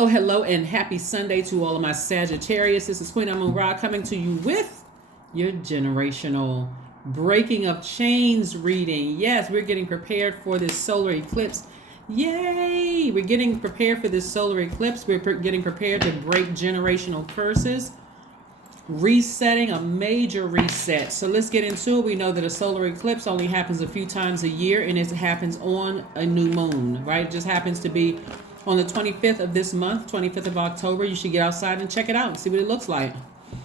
Hello, hello, and happy Sunday to all of my Sagittarius. This is Queen Amun Ra coming to you with your generational breaking of chains reading. Yes, we're getting prepared for this solar eclipse. Yay! We're getting prepared for this solar eclipse. We're getting prepared to break generational curses, resetting a major reset. So let's get into it. We know that a solar eclipse only happens a few times a year, and it happens on a new moon, right? It just happens to be on the 25th of this month, 25th of October. You should get outside and check it out and see what it looks like.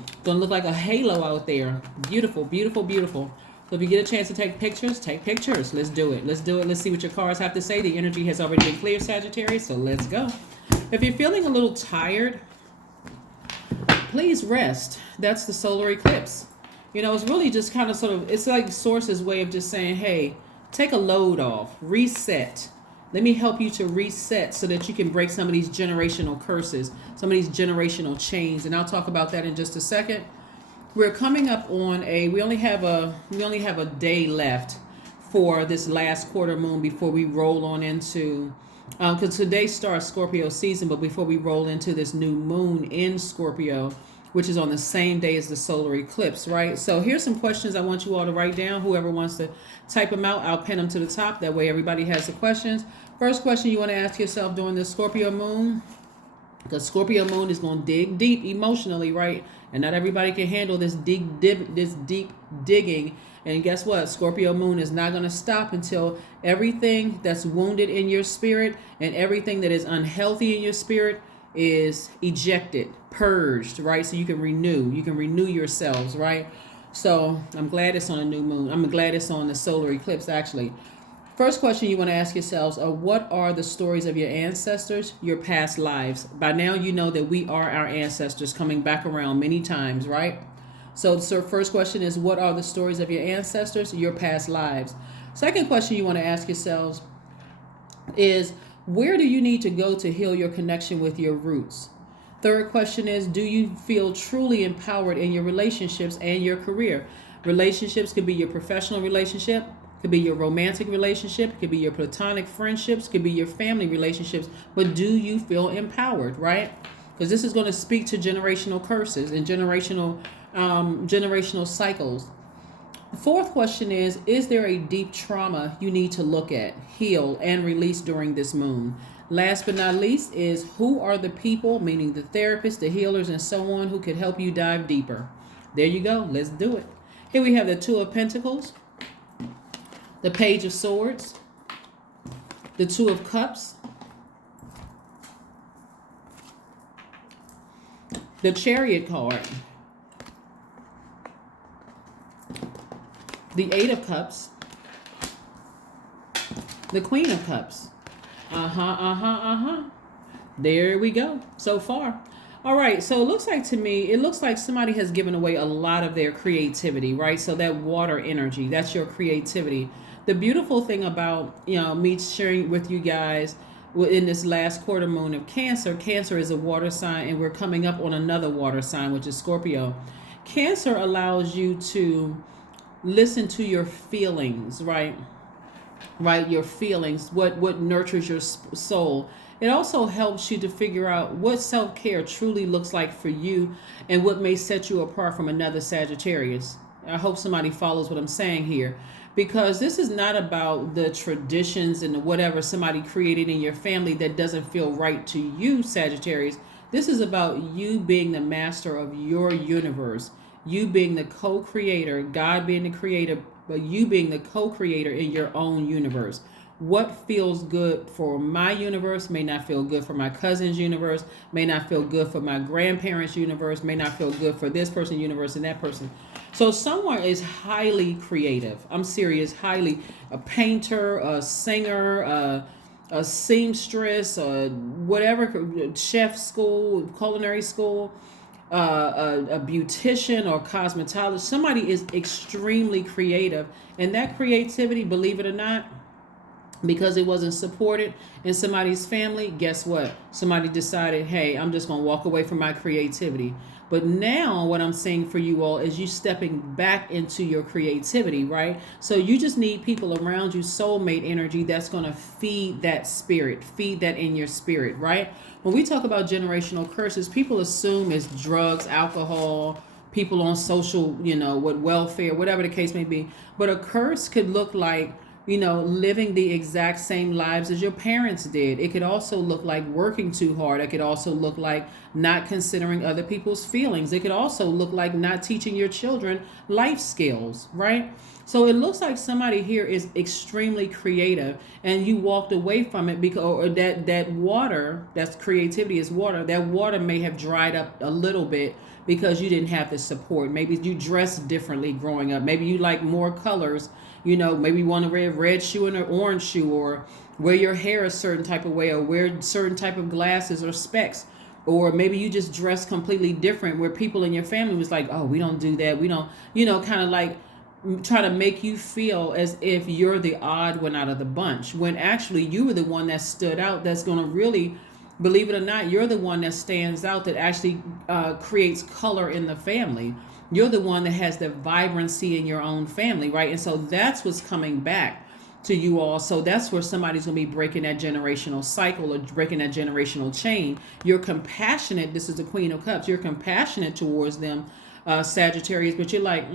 It's gonna look like a halo out there. Beautiful, beautiful, beautiful. So if you get a chance to take pictures, take pictures. Let's do it. Let's do it. Let's see what your cards have to say. The energy has already been cleared, Sagittarius, so let's go. If you're feeling a little tired, please rest. That's the solar eclipse. You know, it's really just kind of sort of, it's like Source's way of just saying, hey, take a load off, reset. Let me help you to reset so that you can break some of these generational curses, some of these generational chains. And I'll talk about that in just a second. We're coming up on we only have a day left for this last quarter moon before we roll on into, because today starts Scorpio season, but before we roll into this new moon in Scorpio, which is on the same day as the solar eclipse, right? So here's some questions I want you all to write down. Whoever wants to type them out, I'll pin them to the top. That way everybody has the questions. First question you want to ask yourself during this Scorpio moon, because Scorpio moon is going to dig deep emotionally, right? And not everybody can handle this deep digging. And guess what? Scorpio moon is not going to stop until everything that's wounded in your spirit and everything that is unhealthy in your spirit is ejected, purged, right? So you can renew yourselves, right? So I'm glad it's on a new moon. I'm glad it's on the solar eclipse, actually. First question you want to ask yourselves are, what are the stories of your ancestors, your past lives? By now you know that we are our ancestors coming back around many times, right? So first question is, what are the stories of your ancestors, your past lives? Second question you want to ask yourselves is, where do you need to go to heal your connection with your roots? Third question is, do you feel truly empowered in your relationships and your career? Relationships could be your professional relationship, could be your romantic relationship, could be your platonic friendships, could be your family relationships, but do you feel empowered, right? Because this is going to speak to generational curses and generational cycles. The fourth question is there a deep trauma you need to look at, heal, and release during this moon? Last but not least is, who are the people, meaning the therapists, the healers, and so on, who could help you dive deeper? There you go. Let's do it. Here we have the Two of Pentacles, the Page of Swords, the Two of Cups, the Chariot card, the Eight of Cups, the Queen of Cups. There we go so far. All right, so it looks like somebody has given away a lot of their creativity, right? So that water energy, that's your creativity. The beautiful thing about, me sharing with you guys in this last quarter moon of Cancer is a water sign, and we're coming up on another water sign, which is Scorpio. Cancer allows you to listen to your feelings, right? Your feelings, what nurtures your soul. It also helps you to figure out what self-care truly looks like for you and what may set you apart from another Sagittarius. I hope somebody follows what I'm saying here, because this is not about the traditions and whatever somebody created in your family that doesn't feel right to you, Sagittarius. This is about you being the master of your universe, you being the co-creator, God being the creator, but you being the co-creator in your own universe. What feels good for my universe may not feel good for my cousin's universe, may not feel good for my grandparents' universe, may not feel good for this person's universe and that person. So someone is highly creative. I'm serious, highly. A painter, a singer, a seamstress, whatever, chef school, culinary school, a beautician or cosmetologist. Somebody is extremely creative, and that creativity, believe it or not, because it wasn't supported in somebody's family. Guess what? Somebody decided, hey, I'm just going to walk away from my creativity. But now what I'm saying for you all is you stepping back into your creativity, right? So you just need people around you, soulmate energy, that's going to feed that spirit, feed that in your spirit, right? When we talk about generational curses, people assume it's drugs, alcohol, people on social, with welfare, whatever the case may be. But a curse could look like, living the exact same lives as your parents did. It could also look like working too hard. It could also look like not considering other people's feelings. It could also look like not teaching your children life skills, right? So it looks like somebody here is extremely creative and you walked away from it because or that water, that's creativity is water. That water may have dried up a little bit because you didn't have the support. Maybe you dressed differently growing up. Maybe you like more colors. Maybe you want to wear a red shoe and an orange shoe, or wear your hair a certain type of way, or wear certain type of glasses or specs. Or maybe you just dress completely different where people in your family was like, oh, we don't do that. We don't, kind of like try to make you feel as if you're the odd one out of the bunch, when actually you were the one that stood out, that's going to really, believe it or not, you're the one that stands out, that actually creates color in the family. You're the one that has the vibrancy in your own family, right? And so that's what's coming back to you all. So that's where somebody's going to be breaking that generational cycle or breaking that generational chain. You're compassionate. This is the Queen of Cups. You're compassionate towards them, Sagittarius, but you're like,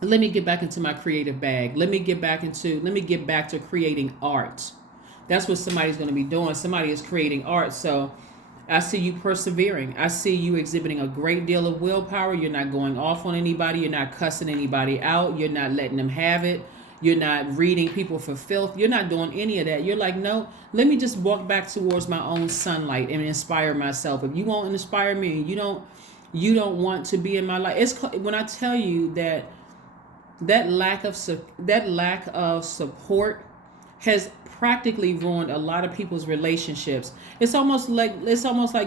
let me get back into my creative bag. Let me get back to creating art. That's what somebody's going to be doing. Somebody is creating art. So I see you persevering. I see you exhibiting a great deal of willpower. You're not going off on anybody. You're not cussing anybody out. You're not letting them have it. You're not reading people for filth. You're not doing any of that. You're like, no, let me just walk back towards my own sunlight and inspire myself. If you won't inspire me, you don't want to be in my life. It's when I tell you that lack of support has practically ruined a lot of people's relationships. It's almost like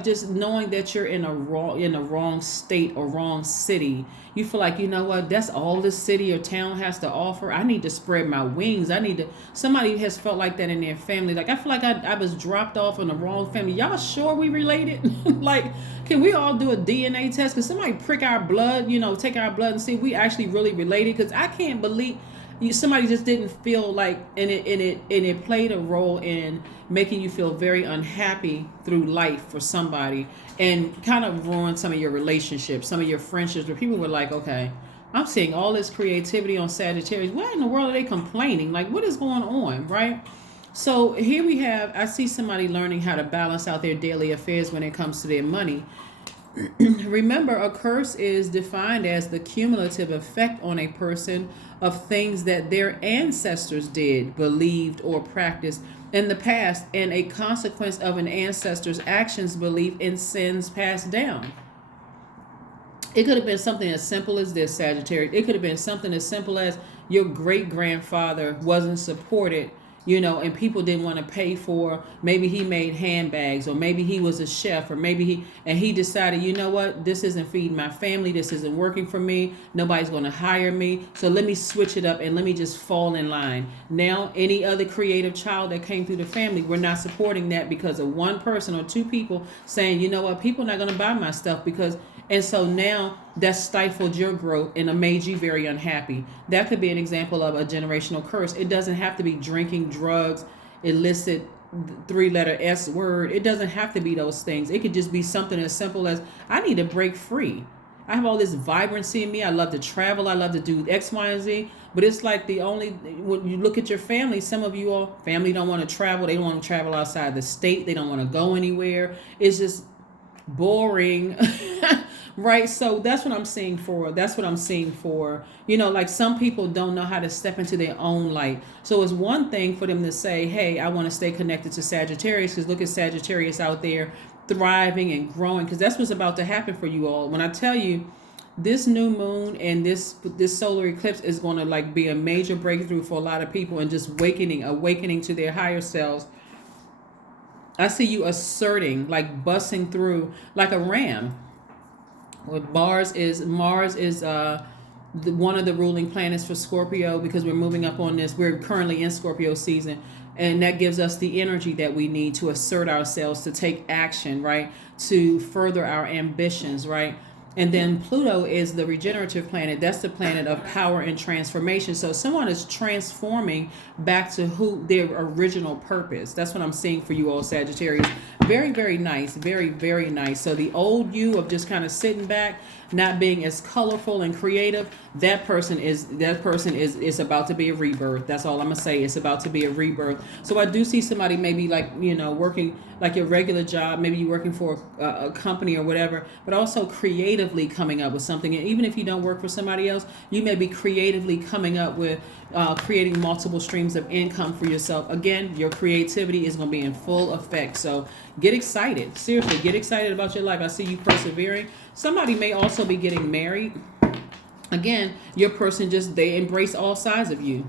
just knowing that you're in the wrong state or wrong city. You feel like, what, that's all the city or town has to offer. I need to spread my wings. Somebody has felt like that in their family. Like, I feel like I was dropped off in the wrong family. Y'all sure we related? Like, can we all do a DNA test? Can somebody prick our blood, take our blood and see if we actually really related? Because I can't believe somebody just didn't feel like, and it played a role in making you feel very unhappy through life for somebody, and kind of ruined some of your relationships, some of your friendships, where people were like, okay, I'm seeing all this creativity on Sagittarius. Why in the world are they complaining? Like, what is going on, right? So here I see somebody learning how to balance out their daily affairs when it comes to their money. Remember, a curse is defined as the cumulative effect on a person of things that their ancestors did, believed, or practiced in the past, and a consequence of an ancestor's actions, belief, and sins passed down. It could have been something as simple as this, Sagittarius. It could have been something as simple as your great-grandfather wasn't supported, and people didn't want to pay for, maybe he made handbags, or maybe he was a chef, or maybe he decided, what, this isn't feeding my family, this isn't working for me, nobody's going to hire me, so let me switch it up and let me just fall in line. Now, any other creative child that came through the family, we're not supporting that because of one person or two people saying, what, people are not going to buy my stuff and so now that stifled your growth and made you very unhappy. That could be an example of a generational curse. It doesn't have to be drinking, drugs, illicit, 3-letter S word. It doesn't have to be those things. It could just be something as simple as, I need to break free. I have all this vibrancy in me. I love to travel. I love to do X, Y, and Z. But it's like when you look at your family, some of you all, family don't want to travel. They don't want to travel outside the state. They don't want to go anywhere. It's just boring. Right. So that's what I'm seeing for. Like some people don't know how to step into their own light. So it's one thing for them to say, hey, I want to stay connected to Sagittarius, because look at Sagittarius out there thriving and growing, because that's what's about to happen for you all. When I tell you this new moon and this solar eclipse is going to like be a major breakthrough for a lot of people, and just awakening to their higher selves. I see you asserting, like busting through like a ram. What Mars is one of the ruling planets for Scorpio, because we're moving up on this. We're currently in Scorpio season, and that gives us the energy that we need to assert ourselves, to take action, right? To further our ambitions, right? And then Pluto is the regenerative planet. That's the planet of power and transformation. So someone is transforming back to who their original purpose. That's what I'm seeing for you all, Sagittarius. Very, very nice. Very, very nice. So the old you of just kind of sitting back, not being as colorful and creative, that person is about to be a rebirth. That's all I'm gonna say. It's about to be a rebirth. So I do see somebody maybe like, working like your regular job. Maybe you're working for a company or whatever, but also creatively coming up with something. And even if you don't work for somebody else, you may be creatively coming up with creating multiple streams of income for yourself. Again, your creativity is going to be in full effect. So get excited. Seriously, get excited about your life. I see you persevering. Somebody may also be getting married. Again, your person they embrace all sides of you.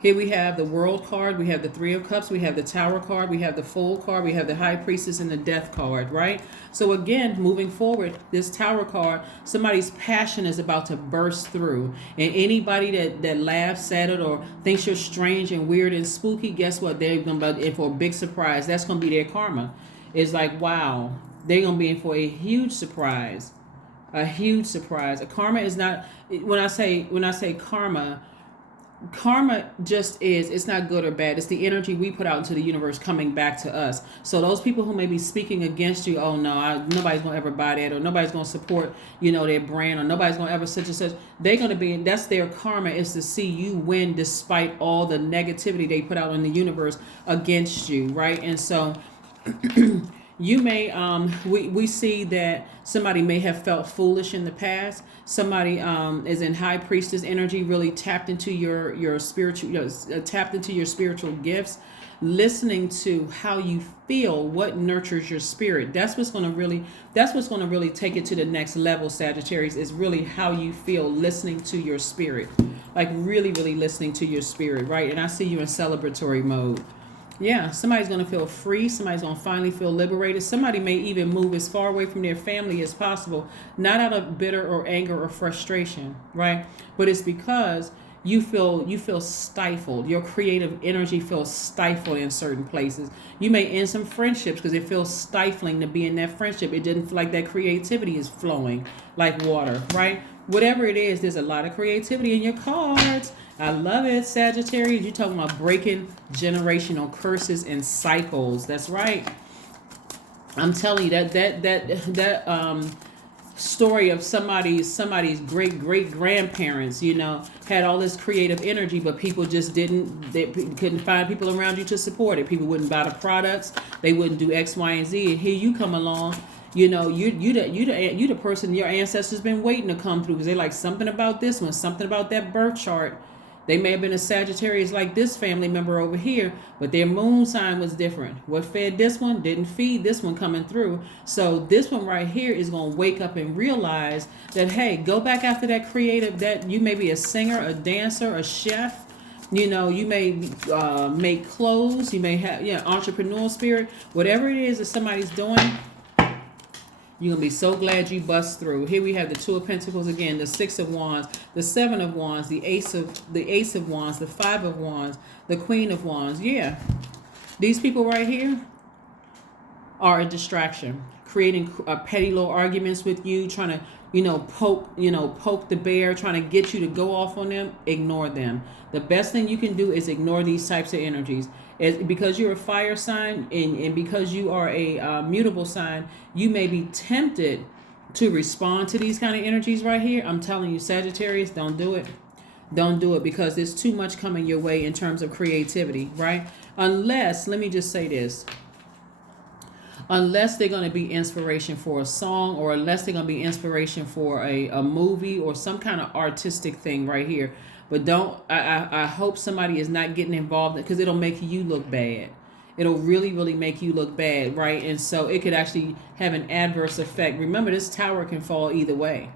Here we have the World card, we have the Three of Cups, we have the Tower card, we have the Fool card, we have the High Priestess and the Death card, right? So again, moving forward, this Tower card, somebody's passion is about to burst through. And anybody that laughs at it or thinks you're strange and weird and spooky, guess what? They're going to be in for a big surprise. That's going to be their karma. It's like, wow, they're going to be in for a huge surprise. A huge surprise. A karma is not, when I say karma just is, it's not good or bad. It's the energy we put out into the universe coming back to us. So those people who may be speaking against you, oh no, nobody's going to ever buy that, or nobody's going to support, their brand, or nobody's going to ever such and such. They're going to be, that's their karma, is to see you win despite all the negativity they put out in the universe against you, right? And so you may we see that somebody may have felt foolish in the past. Somebody is in High Priestess energy, really tapped into your spiritual, tapped into your spiritual gifts, listening to how you feel, what nurtures your spirit. That's what's going to really take it to the next level, Sagittarius, is really how you feel, listening to your spirit, like really, really listening to your spirit, right? And I see you in celebratory mode. Yeah, somebody's going to feel free. Somebody's going to finally feel liberated. Somebody may even move as far away from their family as possible, not out of bitter or anger or frustration, right? But it's because you feel stifled. Your creative energy feels stifled in certain places. You may end some friendships because it feels stifling to be in that friendship. It didn't feel like that creativity is flowing like water, right? Whatever it is, there's a lot of creativity in your cards. I love it, Sagittarius. You're talking about breaking generational curses and cycles. That's right. I'm telling you that story of somebody's great grandparents, had all this creative energy, but people just couldn't find people around you to support it. People wouldn't buy the products. They wouldn't do X, Y, and Z. And here you come along. You the person your ancestors been waiting to come through, because they're like, something about this one, something about that birth chart. They may have been a Sagittarius like this family member over here, but their moon sign was different. What fed this one didn't feed this one coming through. So this one right here is going to wake up and realize that, hey, go back after that creative, that you may be a singer, a dancer, a chef. You may make clothes. You may have entrepreneurial spirit. Whatever it is that somebody's doing, you're going to be so glad you bust through. Here we have the Two of Pentacles again, the Six of Wands, the Seven of Wands, the Ace of Wands, the Five of Wands, the Queen of Wands. Yeah. These people right here are a distraction, creating petty little arguments with you, trying to, poke the bear, trying to get you to go off on them. Ignore them. The best thing you can do is ignore these types of energies. Because you're a fire sign and because you are a mutable sign, you may be tempted to respond to these kind of energies right here. I'm telling you, Sagittarius, don't do it. Don't do it, because there's too much coming your way in terms of creativity, right? Unless, let me just say this, unless they're going to be inspiration for a song, or unless they're going to be inspiration for a movie or some kind of artistic thing right here. But I hope somebody is not getting involved, because it'll make you look bad. It'll really, really make you look bad, right? And so it could actually have an adverse effect. Remember, this tower can fall either way.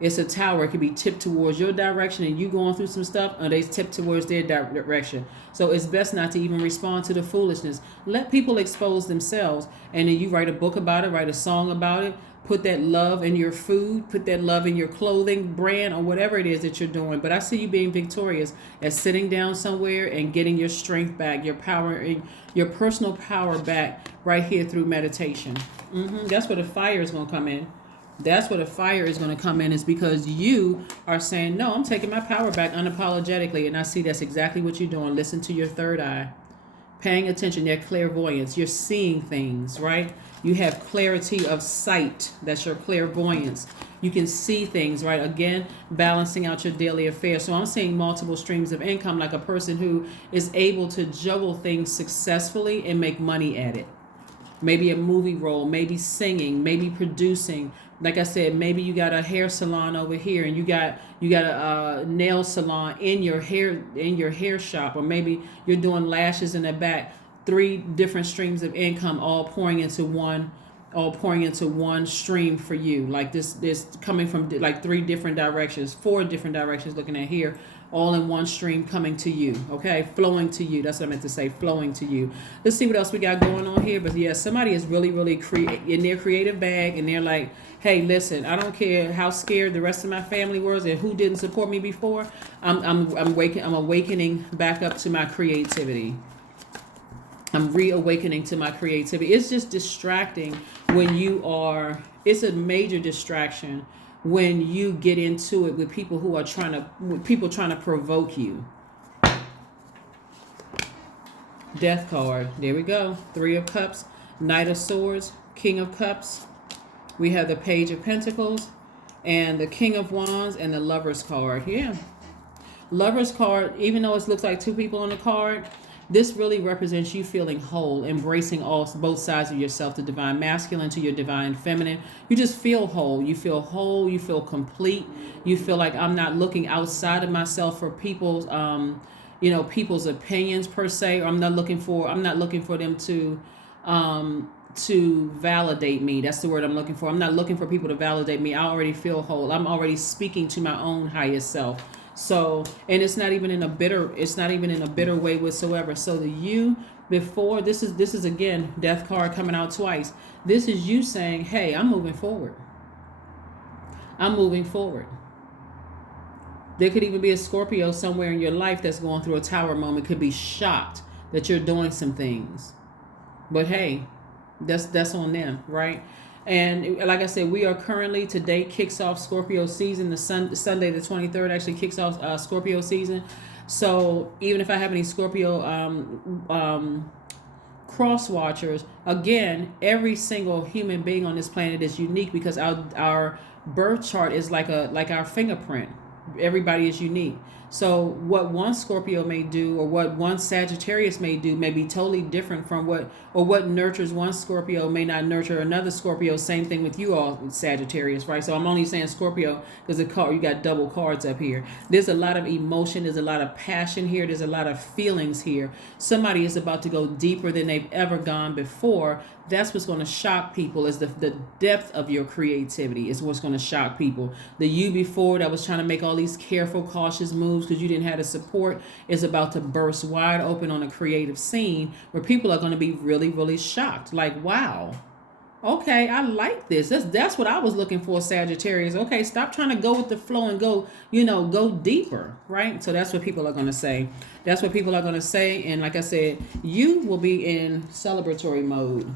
It's a tower. It could be tipped towards your direction and you going through some stuff, or they tip towards their direction. So it's best not to even respond to the foolishness. Let people expose themselves, and then you write a book about it, write a song about it, put that love in your food, put that love in your clothing brand, or whatever it is that you're doing. But I see you being victorious at sitting down somewhere and getting your strength back, your power, your personal power back right here through meditation. That's where the fire is going to come in. That's where the fire is going to come in, is because you are saying, no, I'm taking my power back unapologetically. And I see that's exactly what you're doing. Listen to your third eye. Paying attention, your clairvoyance. You're seeing things, right? You have clarity of sight. That's your clairvoyance. You can see things, right? Again, balancing out your daily affairs. So I'm seeing multiple streams of income, like a person who is able to juggle things successfully and make money at it. Maybe a movie role, maybe singing, maybe producing. Like I said, maybe you got a hair salon over here, and you got a nail salon in your hair shop, or maybe you're doing lashes in the back. 3 different streams of income, all pouring into one stream for you. Like this coming from like 3 different directions, 4 different directions. Looking at here, all in one stream coming to you. Okay, flowing to you. That's what I meant to say, flowing to you. Let's see what else we got going on here. But yeah, somebody is really in their creative bag, and they're like, hey, listen, I don't care how scared the rest of my family was and who didn't support me before. I'm awakening back up to my creativity. I'm reawakening to my creativity. It's just distracting when it's a major distraction when you get into it with people who are trying to provoke you. Death card. There we go. 3 of Cups, Knight of Swords, King of Cups. We have the Page of Pentacles and the King of Wands and the Lover's card. Yeah. Lover's card, even though it looks like 2 people on the card, this really represents you feeling whole, embracing both sides of yourself, the divine masculine to your divine feminine. You just feel whole. You feel whole. You feel complete. You feel like I'm not looking outside of myself for people's, people's opinions per se. Or I'm not looking for them to validate me. That's the word I'm looking for. I'm not looking for people to validate me. I already feel whole. I'm already speaking to my own highest self. So, and it's not even in a bitter way whatsoever. So the you before, this is again, Death card coming out twice. This is you saying, hey, I'm moving forward. I'm moving forward. There could even be a Scorpio somewhere in your life that's going through a tower moment, could be shocked that you're doing some things. But hey, that's on them, right? And like I said, we are currently, today kicks off Scorpio season. The Sunday the 23rd actually kicks off Scorpio season. So even if I have any Scorpio cross watchers, again, every single human being on this planet is unique, because our birth chart is like our fingerprint. Everybody is unique. So what one Scorpio may do, or what one Sagittarius may do, may be totally different from what nurtures one Scorpio may not nurture another Scorpio. Same thing with you all Sagittarius, right? So I'm only saying Scorpio because you got double cards up here. There's a lot of emotion. There's a lot of passion here. There's a lot of feelings here. Somebody is about to go deeper than they've ever gone before. That's what's going to shock people, is the depth of your creativity is what's going to shock people. The you before that was trying to make all these careful, cautious moves because you didn't have the support is about to burst wide open on a creative scene where people are going to be really, really shocked. Like, wow, okay, I like this. That's what I was looking for, Sagittarius. Okay, stop trying to go with the flow and go deeper, right? So that's what people are going to say. That's what people are going to say. And like I said, you will be in celebratory mode.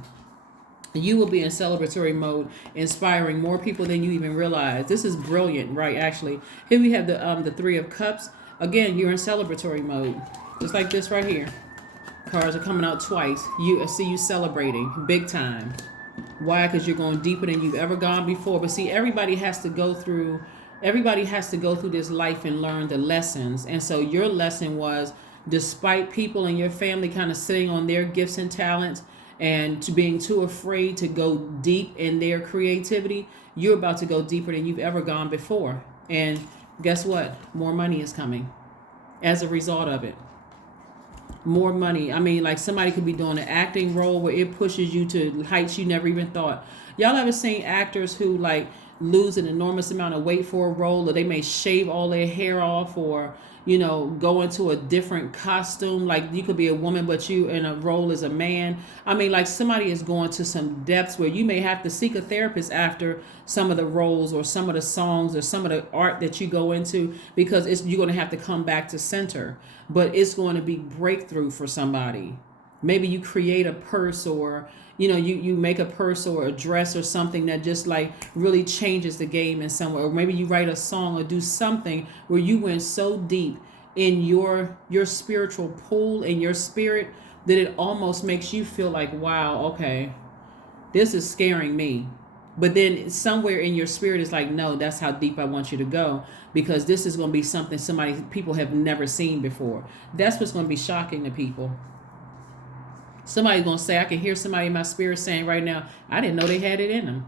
You will be in celebratory mode, inspiring more people than you even realize. This is brilliant, right? Actually, here we have the 3 of Cups. Again, you're in celebratory mode, just like this right here. Cards are coming out twice. I see you celebrating big time. Why? Because you're going deeper than you've ever gone before. But see, everybody has to go through this life and learn the lessons. And so your lesson was, despite people in your family kind of sitting on their gifts and talents, and to being too afraid to go deep in their creativity, you're about to go deeper than you've ever gone before. And guess what? More money is coming as a result of it. More money. I mean, like, somebody could be doing an acting role where it pushes you to heights you never even thought. Y'all ever seen actors who, like, lose an enormous amount of weight for a role, or they may shave all their hair off, or go into a different costume. Like you could be a woman, but you in a role as a man. I mean, like somebody is going to some depths where you may have to seek a therapist after some of the roles or some of the songs or some of the art that you go into, because you're going to have to come back to center. But it's going to be breakthrough for somebody. Maybe you create a purse, or you make a purse or a dress or something that just like really changes the game in some way. Or maybe you write a song or do something where you went so deep in your spiritual pool and your spirit that it almost makes you feel like, wow, okay, this is scaring me. But then somewhere in your spirit is like, no, that's how deep I want you to go, because this is going to be something people have never seen before. That's what's going to be shocking to people. Somebody's going to say, I can hear somebody in my spirit saying right now, I didn't know they had it in them.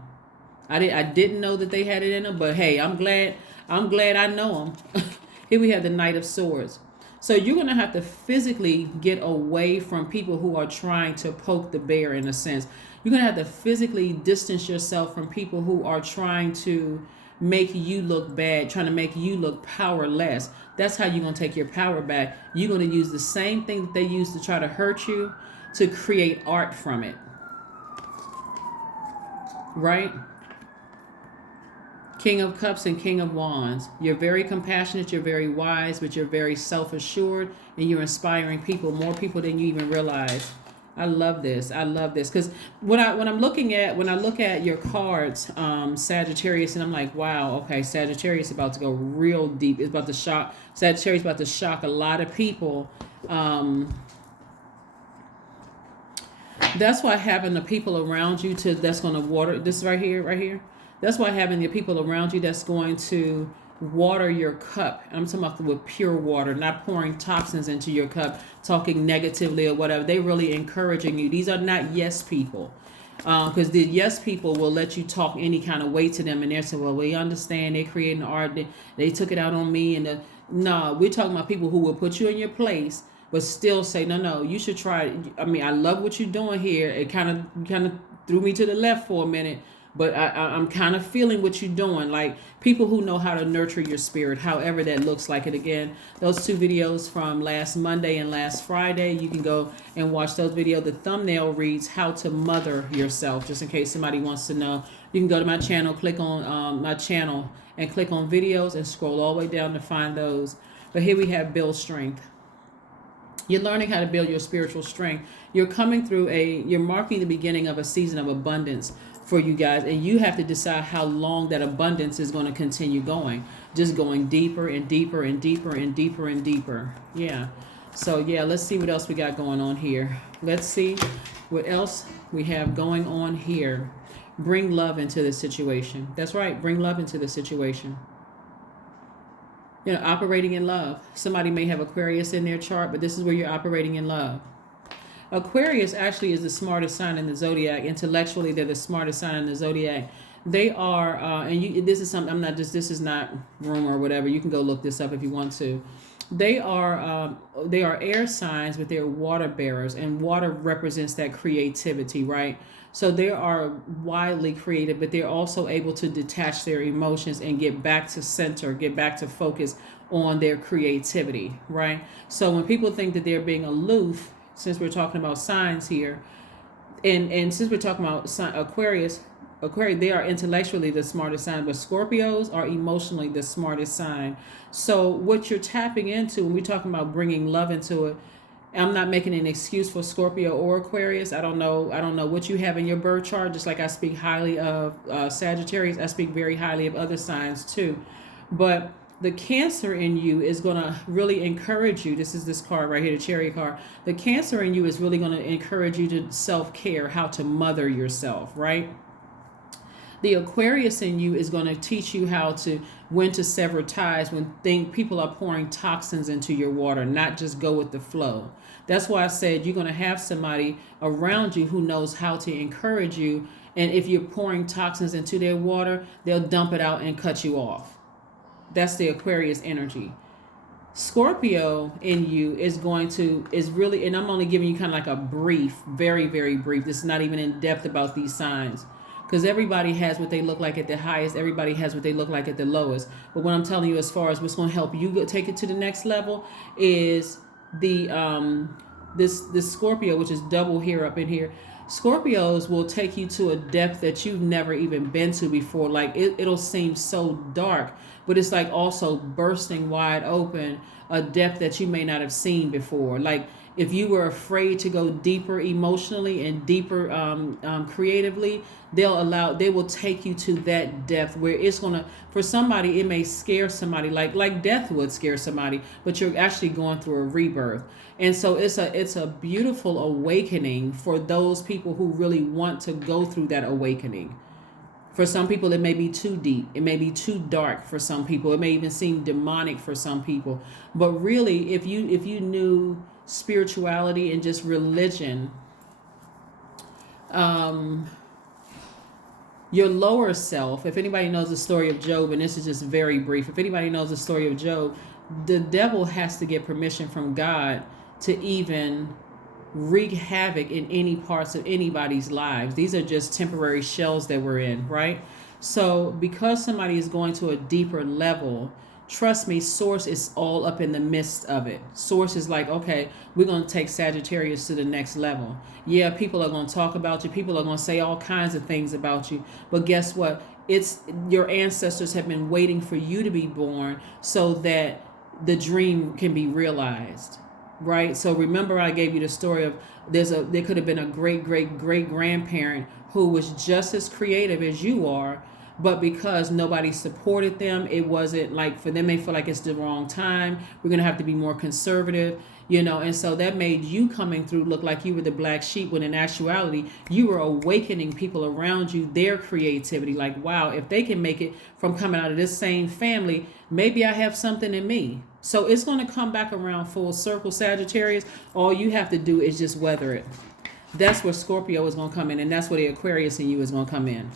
I didn't know that they had it in them, but hey, I'm glad I know them. Here we have the Knight of Swords. So you're going to have to physically get away from people who are trying to poke the bear, in a sense. You're going to have to physically distance yourself from people who are trying to make you look bad, trying to make you look powerless. That's how you're going to take your power back. You're going to use the same thing that they used to try to hurt you, to create art from it. Right? King of Cups and King of Wands. You're very compassionate, you're very wise, but you're very self-assured, and you're inspiring people, more people than you even realize. I love this. Because when I look at your cards, Sagittarius, and I'm like, wow, okay, Sagittarius is about to go real deep. It's about to shock. Sagittarius is about to shock a lot of people. That's why having the people around you that's going to water this right here. That's why having the people around you that's going to water your cup. I'm talking about with pure water, not pouring toxins into your cup, talking negatively or whatever. They really encouraging you. These are not yes people. Because the yes people will let you talk any kind of way to them, and they're saying, well, we understand they're creating art. They took it out on me. And no, we're talking about people who will put you in your place, but still say, no, you should try it. I mean, I love what you're doing here. It kind of threw me to the left for a minute, but I'm kind of feeling what you're doing. Like people who know how to nurture your spirit, however that looks like. It again, those two videos from last Monday and last Friday, you can go and watch those videos. The thumbnail reads how to mother yourself, just in case somebody wants to know. You can go to my channel, click on my channel and click on videos and scroll all the way down to find those. But here we have build strength. You're learning how to build your spiritual strength. You're marking the beginning of a season of abundance for you guys, and you have to decide how long that abundance is going to continue going. Just going deeper and deeper and deeper and deeper and deeper. Yeah. So yeah, let's see what else we got going on here. Let's see what else we have going on here. Bring love into the situation. That's right. Bring love into the situation. Operating in love. Somebody may have Aquarius in their chart, but this is where you're operating in love. Aquarius actually is the smartest sign in the Zodiac. Intellectually, they're the smartest sign in the Zodiac. They are, this is something, this is not rumor or whatever. You can go look this up if you want to. They are air signs, but they're water bearers, and water represents that creativity, right? So they are widely creative, but they're also able to detach their emotions and get back to center, get back to focus on their creativity, right? So when people think that they're being aloof, since we're talking about signs here, and since we're talking about Aquarius, they are intellectually the smartest sign, but Scorpios are emotionally the smartest sign. So what you're tapping into when we're talking about bringing love into it, I'm not making an excuse for Scorpio or Aquarius. I don't know what you have in your birth chart. Just like I speak highly of Sagittarius, I speak very highly of other signs too. But the Cancer in you is going to really encourage you. This is this card right here, the Chariot card. The Cancer in you is really going to encourage you to self-care, how to mother yourself, right? The Aquarius in you is going to teach you when to sever ties when people are pouring toxins into your water, not just go with the flow. That's why I said you're going to have somebody around you who knows how to encourage you. And if you're pouring toxins into their water, they'll dump it out and cut you off. That's the Aquarius energy. Scorpio in you is really, and I'm only giving you kind of like a brief, very, very brief. This is not even in depth about these signs. because everybody has what they look like at the highest. Everybody has what they look like at the lowest. But what I'm telling you, as far as what's going to help you take it to the next level, is the this Scorpio, which is double here up in here. Scorpios will take you to a depth that you've never even been to before. Like it'll seem so dark, but it's like also bursting wide open, a depth that you may not have seen before. Like if you were afraid to go deeper emotionally and deeper creatively, they will take you to that depth where it's gonna, for somebody, it may scare somebody, like death would scare somebody, but you're actually going through a rebirth. And so it's a beautiful awakening for those people who really want to go through that awakening. For some people, it may be too deep. It may be too dark for some people. It may even seem demonic for some people. But really, if you knew spirituality and just religion, your lower self, if anybody knows the story of Job, and this is just very brief, if anybody knows the story of Job, the devil has to get permission from God to even wreak havoc in any parts of anybody's lives. These are just temporary shells that we're in, right? So because somebody is going to a deeper level, trust me, Source is all up in the midst of it. Source is like, okay, we're going to take Sagittarius to the next level. Yeah, people are going to talk about you. People are going to say all kinds of things about you. But guess what? It's your ancestors have been waiting for you to be born so that the dream can be realized. Right? So remember I gave you the story of there could have been a great grandparent who was just as creative as you are, but because nobody supported them, it wasn't like, for them, they feel like it's the wrong time. We're going to have to be more conservative, and so that made you coming through look like you were the black sheep, when in actuality, you were awakening people around you, their creativity. Like, wow, if they can make it from coming out of this same family, maybe I have something in me. So it's going to come back around full circle, Sagittarius. All you have to do is just weather it. That's where Scorpio is going to come in, and that's where the Aquarius in you is going to come in.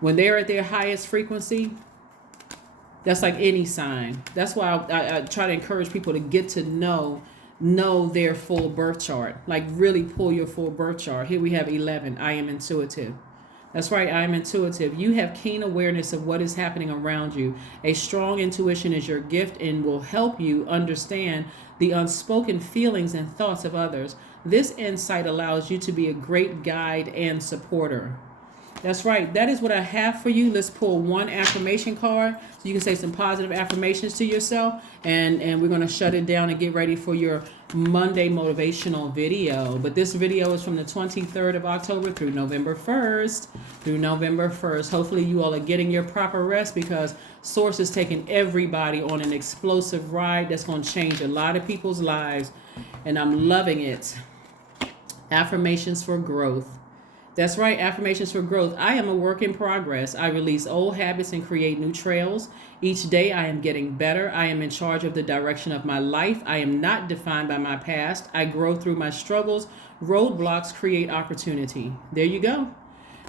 When they're at their highest frequency, that's like any sign. That's why I try to encourage people to get to know their full birth chart. Like really pull your full birth chart. Here we have 11. I am intuitive. That's right, I am intuitive. You have keen awareness of what is happening around you. A strong intuition is your gift and will help you understand the unspoken feelings and thoughts of others. This insight allows you to be a great guide and supporter. That's right. That is what I have for you. Let's pull one affirmation card so you can say some positive affirmations to yourself. And we're going to shut it down and get ready for your Monday motivational video. But this video is from the 23rd of October through November 1st. Hopefully you all are getting your proper rest, because Source is taking everybody on an explosive ride that's going to change a lot of people's lives. And I'm loving it. Affirmations for growth. That's right, affirmations for growth. I am a work in progress. I release old habits and create new trails. Each day I am getting better. I am in charge of the direction of my life. I am not defined by my past. I grow through my struggles. Roadblocks create opportunity. There you go.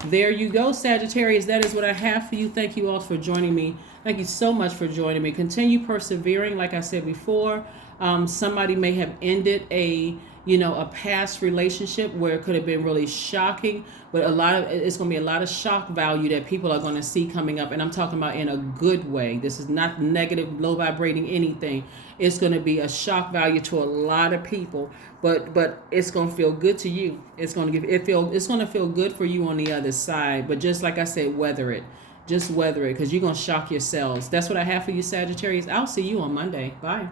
There you go, Sagittarius. That is what I have for you. Thank you all for joining me. Thank you so much for joining me. Continue persevering. Like I said before, somebody may have ended a past relationship where it could have been really shocking, but it's going to be a lot of shock value that people are going to see coming up. And I'm talking about in a good way. This is not negative, low vibrating anything. It's going to be a shock value to a lot of people, but it's going to feel good to you. It's going to feel good for you on the other side. But just like I said, weather it. Just weather it, because you're going to shock yourselves. That's what I have for you, Sagittarius. I'll see you on Monday. Bye.